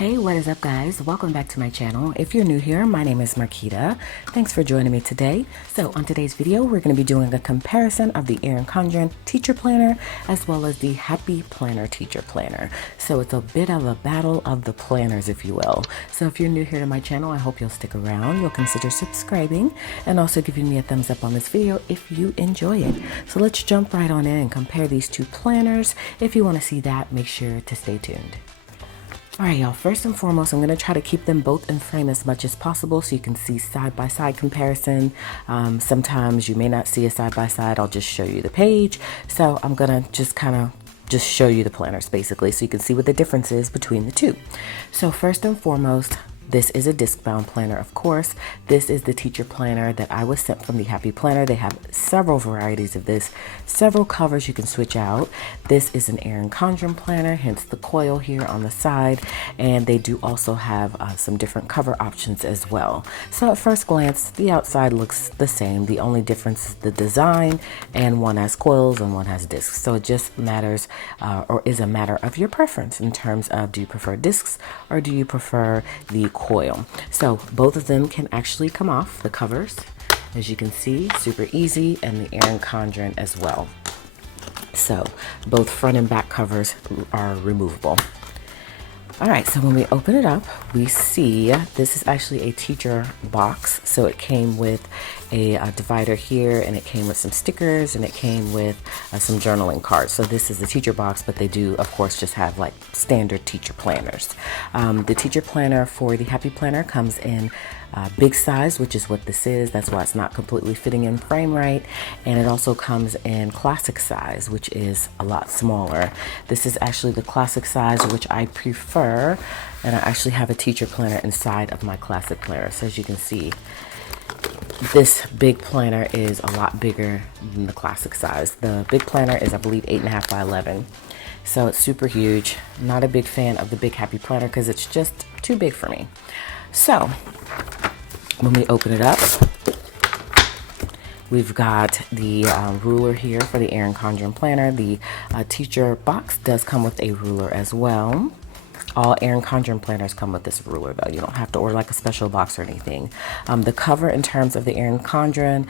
Hey, what is up guys? Welcome back to my channel. If you're new here, my name is Quita. Thanks for joining me today. So on today's video, we're going to be doing a comparison of the Erin Condren Teacher Planner as well as the Happy Planner Teacher Planner. So it's a bit of a battle of the planners, if you will. So if you're new here to my channel, I hope you'll stick around. You'll consider subscribing and also giving me a thumbs up on this video if you enjoy it. So let's jump right on in and compare these two planners. If you want to see that, make sure to stay tuned. All right, y'all, first and foremost, I'm going to try to keep them both in frame as much as possible so you can see side-by-side comparison. Sometimes you may not see a side-by-side. I'll just show you the page. So I'm going to just show you the planners basically so you can see what the difference is between the two. So first and foremost, this is a disc-bound planner, of course. This is the teacher planner that I was sent from the Happy Planner. They have several varieties of this, several covers you can switch out. This is an Erin Condren planner, hence the coil here on the side. And they do also have some different cover options as well. So at first glance, the outside looks the same. The only difference is the design, and one has coils and one has discs. So it just matters or is a matter of your preference in terms of, do you prefer discs or do you prefer the coil? So both of them can actually come off, the covers, as you can see, super easy, and the Erin Condren as well. So both front and back covers are removable. All right, so when we open it up, we see this is actually a teacher box. So it came with a divider here, and it came with some stickers, and it came with some journaling cards. So this is the teacher box, but they do, of course, just have like standard teacher planners. The teacher planner for the Happy Planner comes in big size, which is what this is. That's why it's not completely fitting in frame right. And it also comes in classic size, which is a lot smaller. This is actually the classic size, which I prefer. And I actually have a teacher planner inside of my classic planner. So as you can see, this big planner is a lot bigger than the classic size. The big planner is, I believe, 8.5 by 11. So it's super huge. Not a big fan of the big Happy Planner because it's just too big for me. So when we open it up, we've got the ruler here for the Erin Condren planner. The teacher box does come with a ruler as well. All Erin Condren planners come with this ruler though. You don't have to order like a special box or anything. The cover in terms of the Erin Condren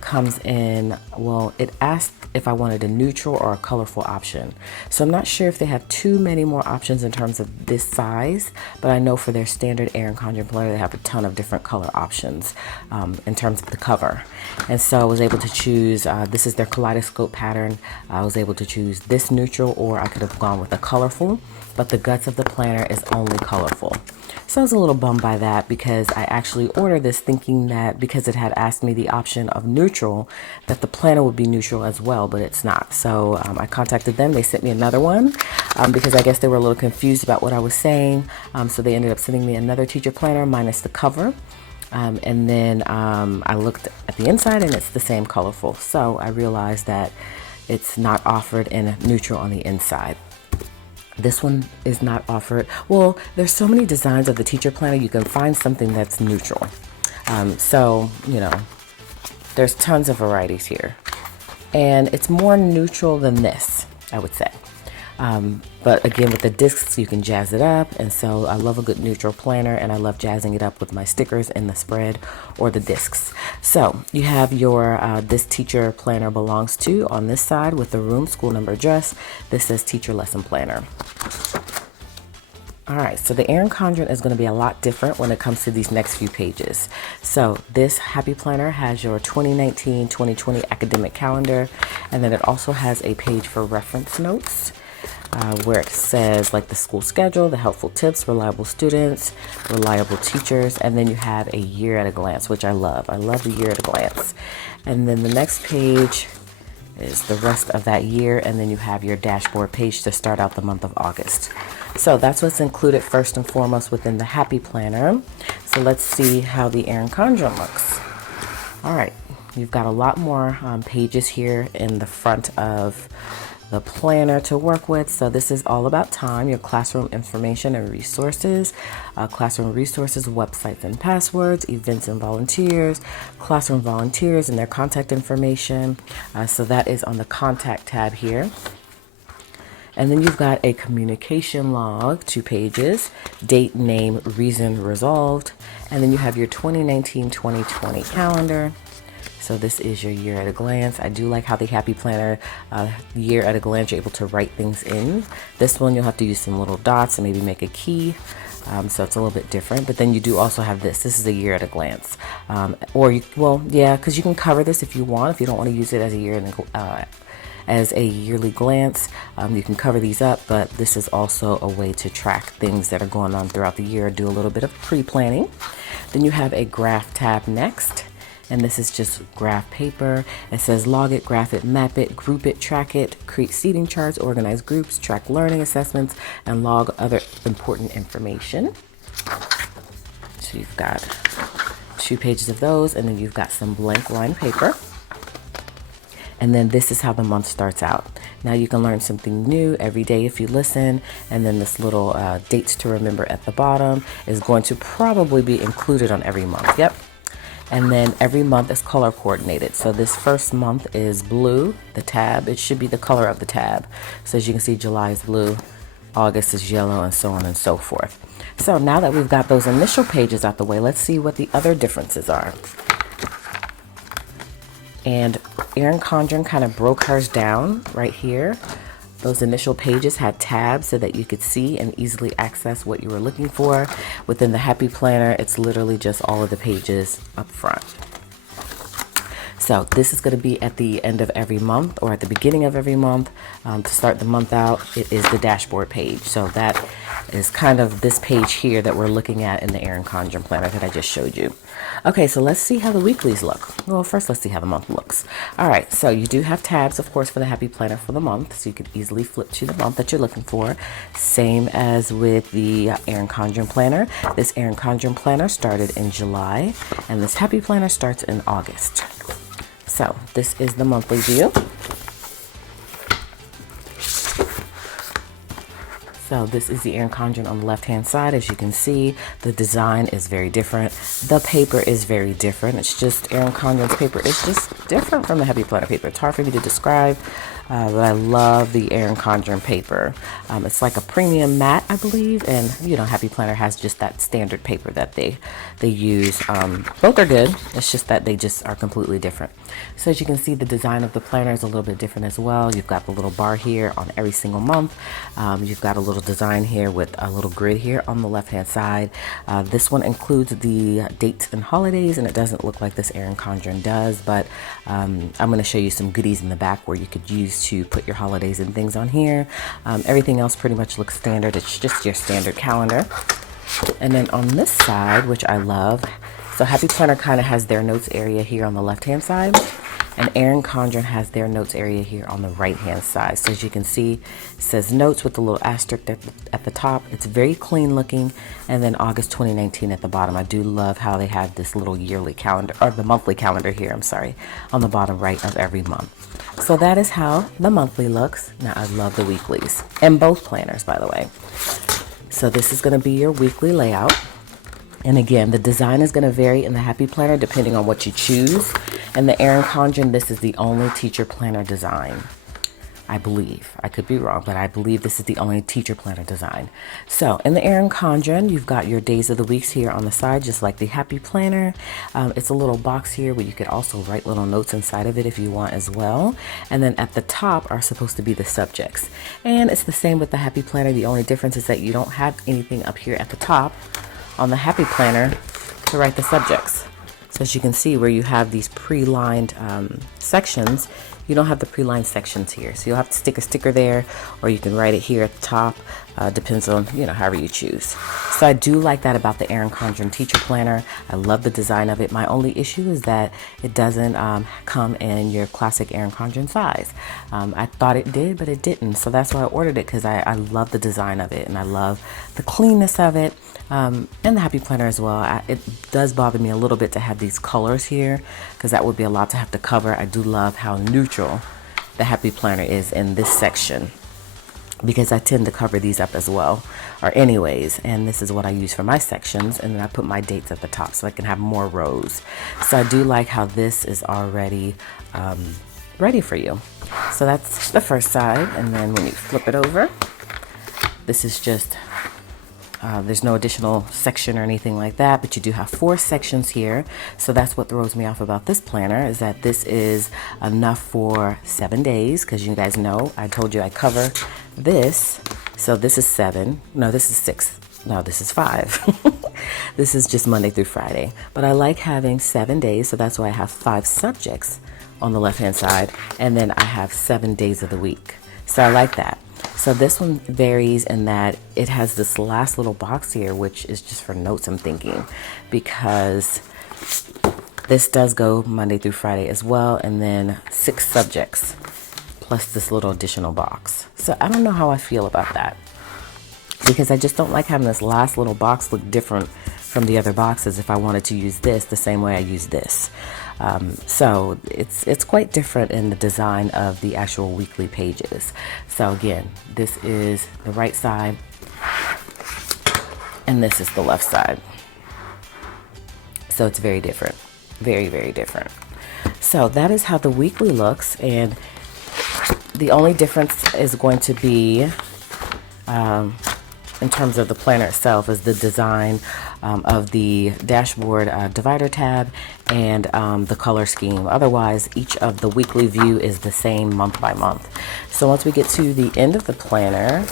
comes in, well, it asked if I wanted a neutral or a colorful option. So I'm not sure if they have too many more options in terms of this size, but I know for their standard Erin Condren planner, they have a ton of different color options in terms of the cover. And so I was able to choose, this is their kaleidoscope pattern. I was able to choose this neutral, or I could have gone with a colorful, but the guts of the planner is only colorful. So I was a little bummed by that because I actually ordered this thinking that because it had asked me the option of neutral, that the planner would be neutral as well, but it's not. So I contacted them. They sent me another one because I guess they were a little confused about what I was saying. So they ended up sending me another teacher planner minus the cover. And then I looked at the inside and it's the same colorful. So I realized that it's not offered in neutral on the inside. This one is not offered. Well, there's so many designs of the teacher planner, you can find something that's neutral. So, you know, there's tons of varieties here. And it's more neutral than this, I would say. But again, with the discs, you can jazz it up. And so I love a good neutral planner, and I love jazzing it up with my stickers in the spread or the discs. So you have your, this teacher planner belongs to on this side with the room, school number, address. This says teacher lesson planner. All right, so the Erin Condren is going to be a lot different when it comes to these next few pages. So this Happy Planner has your 2019-2020 academic calendar, and then it also has a page for reference notes. Where it says like the school schedule, the helpful tips, reliable students, reliable teachers, and then you have a year at a glance, which I love. I love the year at a glance. And then the next page is the rest of that year, and then you have your dashboard page to start out the month of August. So that's what's included first and foremost within the Happy Planner. So let's see how the Erin Condren looks. All right, you've got a lot more pages here in the front of the planner to work with. So this is all about time, your classroom information and resources, classroom resources, websites and passwords, events and volunteers, classroom volunteers and their contact information. So that is on the contact tab here. And then you've got a communication log, 2 pages, date, name, reason, resolved. And then you have your 2019-2020 calendar. So this is your year at a glance. I do like how the Happy Planner year at a glance, you're able to write things in. This one you'll have to use some little dots and maybe make a key. So it's a little bit different, but then you do also have this. This is a year at a glance, because you can cover this if you want. If you don't want to use it as a yearly glance, you can cover these up. But this is also a way to track things that are going on throughout the year. Do a little bit of pre-planning. Then you have a graph tab next. And this is just graph paper. It says log it, graph it, map it, group it, track it, create seating charts, organize groups, track learning assessments, and log other important information. So you've got 2 pages of those, and then you've got some blank line paper. And then this is how the month starts out. Now you can learn something new every day if you listen. And then this little dates to remember at the bottom is going to probably be included on every month. Yep. And then every month is color coordinated. So this first month is blue, the tab. It should be the color of the tab. So as you can see, July is blue, August is yellow, and so on and so forth. So now that we've got those initial pages out the way, let's see what the other differences are. And Erin Condren kind of broke hers down right here. Those initial pages had tabs so that you could see and easily access what you were looking for. Within the Happy Planner, it's literally just all of the pages up front. So this is going to be at the end of every month or at the beginning of every month. To start the month out, it is the dashboard page. So that is kind of this page here that we're looking at in the Erin Condren planner that I just showed you. Okay, so let's see how the weeklies look. Well, first let's see how the month looks. All right, so you do have tabs, of course, for the Happy Planner for the month. So you could easily flip to the month that you're looking for. Same as with the Erin Condren planner. This Erin Condren planner started in July, and this Happy Planner starts in August. So this is the monthly view. So this is the Erin Condren on the left-hand side. As you can see, the design is very different. The paper is very different. It's just Erin Condren's paper is just different from the Happy Planner paper. It's hard for me to describe, but I love the Erin Condren paper. It's like a premium matte, I believe, and you know, Happy Planner has just that standard paper that they use. Both are good. It's just that they just are completely different. So as you can see, the design of the planner is a little bit different as well. You've got the little bar here on every single month. You've got a little design here with a little grid here on the left-hand side. This one includes the dates and holidays, and it doesn't look like this Erin Condren does, but I'm going to show you some goodies in the back where you could use to put your holidays and things on here. Everything else pretty much looks standard. It's just your standard calendar. And then on this side, which I love, so Happy Planner kind of has their notes area here on the left-hand side, and Erin Condren has their notes area here on the right-hand side. So as you can see, it says notes with the little asterisk at the top. It's very clean looking, and then August 2019 at the bottom. I do love how they have this little yearly calendar, or the monthly calendar here, I'm sorry, on the bottom right of every month. So that is how the monthly looks. Now I love the weeklies, and both planners, by the way. So this is going to be your weekly layout. And again, the design is going to vary in the Happy Planner depending on what you choose. And the Erin Condren, this is the only teacher planner design. I believe. I could be wrong, but I believe this is the only teacher planner design. So in the Erin Condren, you've got your days of the weeks here on the side, just like the Happy Planner. It's a little box here where you could also write little notes inside of it if you want as well. And then at the top are supposed to be the subjects. And it's the same with the Happy Planner. The only difference is that you don't have anything up here at the top on the Happy Planner to write the subjects. So as you can see where you have these pre-lined sections, you don't have the pre-lined sections here. So you'll have to stick a sticker there, or you can write it here at the top. Depends on, you know, however you choose. So I do like that about the Erin Condren Teacher Planner. I love the design of it. My only issue is that it doesn't come in your classic Erin Condren size. I thought it did, but it didn't. So that's why I ordered it, because I love the design of it, and I love the cleanness of it. And the Happy Planner as well. It does bother me a little bit to have these colors here, because that would be a lot to have to cover. I do love how neutral the Happy Planner is in this section, because I tend to cover these up as well, or anyways, and this is what I use for my sections, and then I put my dates at the top so I can have more rows. So I do like how this is already ready for you. So that's the first side, and then when you flip it over, this is just there's no additional section or anything like that, but you do have 4 sections here. So that's what throws me off about this planner, is that this is enough for 7 days, because you guys know I told you I cover this. So this is 7, no, this is 6, no, this is 5. This is just Monday through Friday, but I like having 7 days, so that's why I have 5 subjects on the left hand side, and then I have 7 days of the week. So I like that. So this one varies in that it has this last little box here, which is just for notes, I'm thinking, because this does go Monday through Friday as well, and then 6 subjects plus this little additional box. So I don't know how I feel about that, because I just don't like having this last little box look different from the other boxes if I wanted to use this the same way I use this. So it's quite different in the design of the actual weekly pages. So again, this is the right side, and this is the left side. So it's very different, very, very different. So that is how the weekly looks, and the only difference is going to be in terms of the planner itself is the design of the dashboard divider tab and the color scheme. Otherwise, each of the weekly view is the same month by month. So once we get to the end of the planner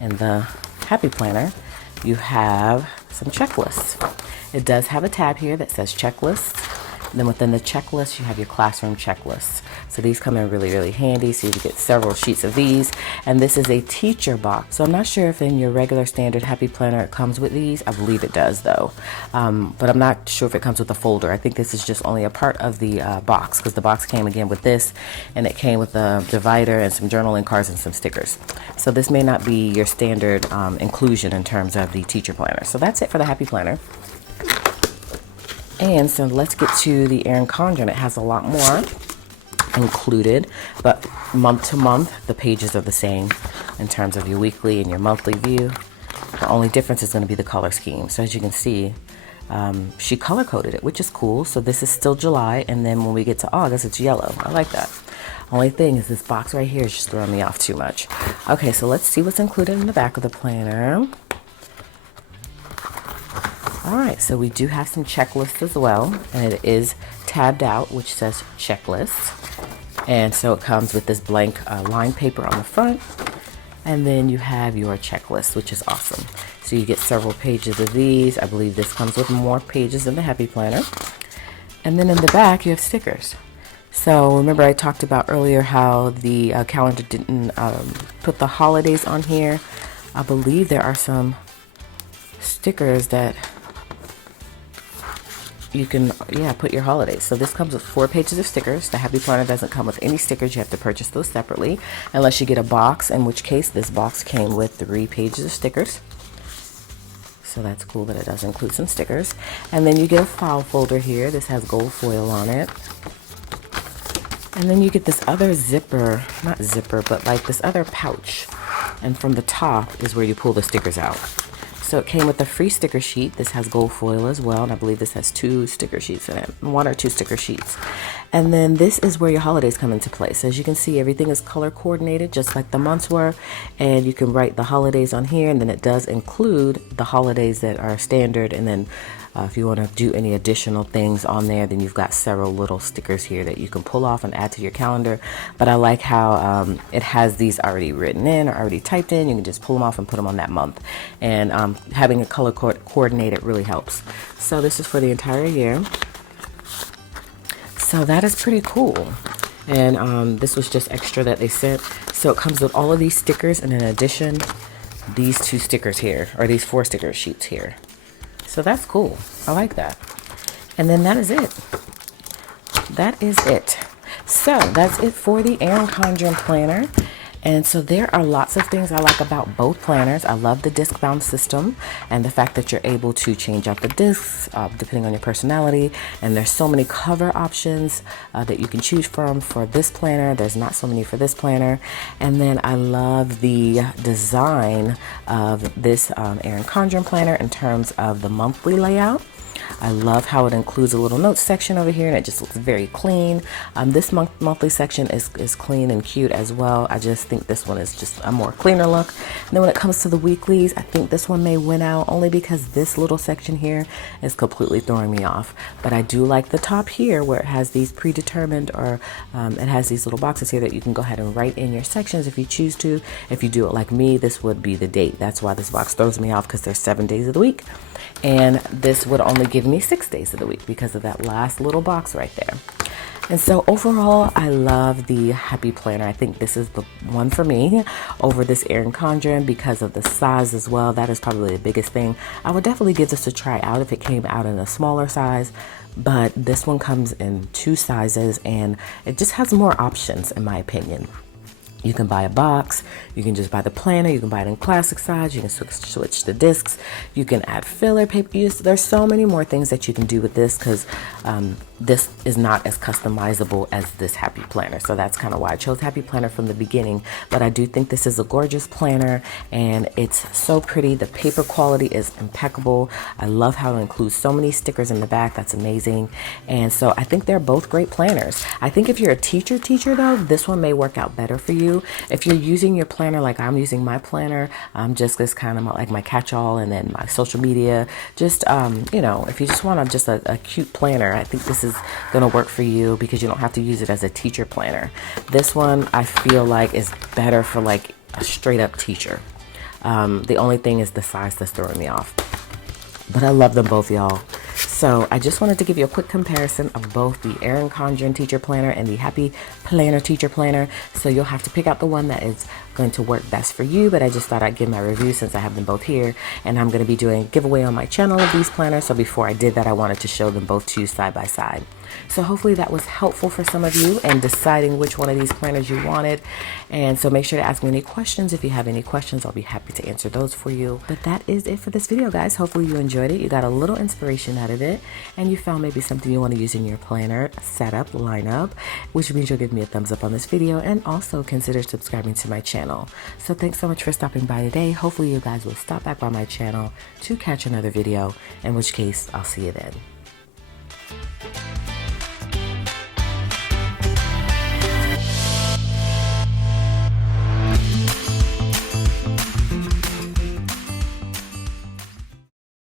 and the happy planner, you have some checklists. It does have a tab here that says checklists. Then within the checklist, you have your classroom checklists. So these come in really, really handy. So you get several sheets of these. And this is a teacher box. So I'm not sure if in your regular standard Happy Planner it comes with these. I believe it does though. But I'm not sure if it comes with a folder. I think this is just only a part of the box, because the box came again with this, and it came with a divider and some journaling cards and some stickers. So this may not be your standard inclusion in terms of the teacher planner. So that's it for the Happy Planner. And so let's get to the Erin Condren. It has a lot more included, but month to month, the pages are the same in terms of your weekly and your monthly view. The only difference is going to be the color scheme. So as you can see, she color coded it, which is cool. So this is still July, and then when we get to August, it's yellow. I like that. Only thing is this box right here is just throwing me off too much. Okay, so let's see what's included in the back of the planner. All right, so we do have some checklists as well, and it is tabbed out, which says checklists. And so it comes with this blank line paper on the front, and then you have your checklist, which is awesome. So you get several pages of these. I believe this comes with more pages than the Happy Planner. And then in the back, you have stickers. So remember I talked about earlier how the calendar didn't put the holidays on here. I believe there are some stickers that you can put your holidays. So this comes with 4 pages of stickers. The Happy Planner doesn't come with any stickers. You have to purchase those separately unless you get a box, in which case this box came with 3 pages of stickers. So that's cool that it does include some stickers. And then you get a file folder here. This has gold foil on it. And then you get this other zipper, not zipper, but like this other pouch. And from the top is where you pull the stickers out. So it came with a free sticker sheet. This has gold foil as well, and I believe this has 2 sticker sheets in it, 1 or 2 sticker sheets. And then this is where your holidays come into play. So as you can see, everything is color coordinated just like the months were, and you can write the holidays on here, and then it does include the holidays that are standard, and then if you want to do any additional things on there, then you've got several little stickers here that you can pull off and add to your calendar. But I like how it has these already written in or already typed in. You can just pull them off and put them on that month. And having a color coordinated really helps. So this is for the entire year. So that is pretty cool. And this was just extra that they sent. So it comes with all of these stickers, and in addition, these 2 stickers here, or these 4 sticker sheets here. So that's cool. I like that. And then that is it. That is it. So that's it for the Erin Condren planner. And so there are lots of things I like about both planners. I love the disc bound system and the fact that you're able to change out the discs depending on your personality. And there's so many cover options that you can choose from for this planner. There's not so many for this planner. And then I love the design of this Erin Condren planner in terms of the monthly layout. I love how it includes a little notes section over here, and it just looks very clean. This monthly section is clean and cute as well. I just think this one is just a more cleaner look. And then when it comes to the weeklies, I think this one may win out only because this little section here is completely throwing me off. But I do like the top here where it has these predetermined, or it has these little boxes here that you can go ahead and write in your sections if you choose to. If you do it like me, this would be the date. That's why this box throws me off, because there's 7 days of the week. And this would only give me 6 days of the week because of that last little box right there. And so overall, I love the Happy Planner. I think this is the one for me over this Erin Condren because of the size as well. That is probably the biggest thing. I would definitely give this a try out if it came out in a smaller size, but this one comes in 2 sizes and it just has more options in my opinion. You can buy a box, you can just buy the planner, you can buy it in classic size, you can switch the discs, you can add filler paper use. There's so many more things that you can do with this because this is not as customizable as this Happy Planner. So that's kind of why I chose Happy Planner from the beginning. But I do think this is a gorgeous planner and it's so pretty. The paper quality is impeccable. I love how it includes so many stickers in the back. That's amazing. And so I think they're both great planners. I think if you're a teacher though, this one may work out better for you. If you're using your planner like I'm using my planner, just as kind of like my catch-all and then my social media, just you know, if you just want just a cute planner, I think this is gonna work for you because you don't have to use it as a teacher planner. This one I feel like is better for like a straight up teacher. The only thing is the size that's throwing me off, but I love them both, y'all. So I just wanted to give you a quick comparison of both the Erin Condren Teacher Planner and the Happy Planner Teacher Planner. So you'll have to pick out the one that is going to work best for you, but I just thought I'd give my review since I have them both here. And I'm going to be doing a giveaway on my channel of these planners. So before I did that, I wanted to show them both to you side by side. So hopefully that was helpful for some of you in deciding which one of these planners you wanted. And so make sure to ask me any questions. If you have any questions, I'll be happy to answer those for you. But that is it for this video, guys. Hopefully you enjoyed it. You got a little inspiration out of it and you found maybe something you want to use in your planner setup, lineup, which means you'll give me a thumbs up on this video and also consider subscribing to my channel. So thanks so much for stopping by today. Hopefully you guys will stop back by my channel to catch another video, in which case I'll see you then.